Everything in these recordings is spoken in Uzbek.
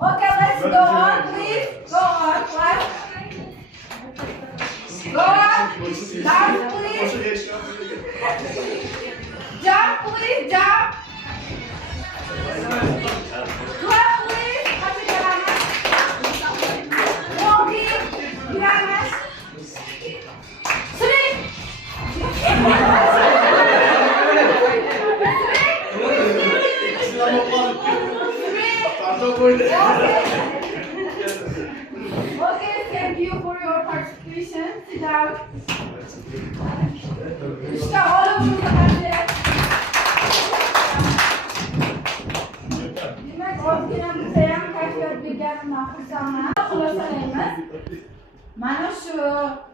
Okay, let's go on, please. Go on, class. Go on. Dance, please. Jump, please. Jump. Clap, please. Kasih gerakan. Walking. Gerakan. Swing. Okay, thank you for your participation. Sit down. İşte oğlum hadi. Demek o'zginamizda ham kayfiyat berganimdan xursandman. Xulosalaymiz. Mana shu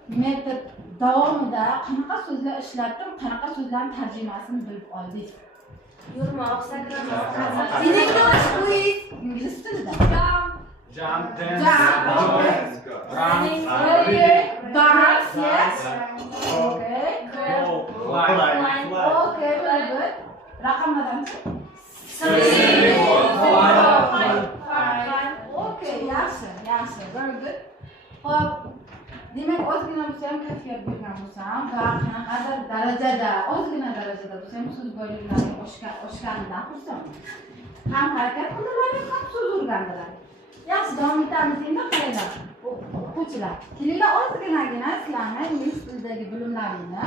metod davomida qanaqa so'zlar ishlatdim, qanaqa so'zlarning tarjimasini bilib oldik. Yurmoq, sakramoq. In English, please. Ingliz tilida. Jump, dance, Jump, okay. run, Okay. Dance, yes. Okay. go, fly, Okay, very good. Raqamlardan. 3, 4, 5. Okay, yaxshi, yaxshi. Very good. Xo'p, demak, ozgina bo'lsa ham kayfiyat bergan bo'lsam va qanaqadir darajada, ozgina darajada bo'lsa ham so'z boyliklarini oshganidan xursandman. Ham harakat qildilar, ham so'z o'rgandilar. Yaxshi, davom etamiz endi. Qaranglar, o'quvchilar. Kelinglar, ozginagina sizlarni ingliz tilidagi bilimlaringni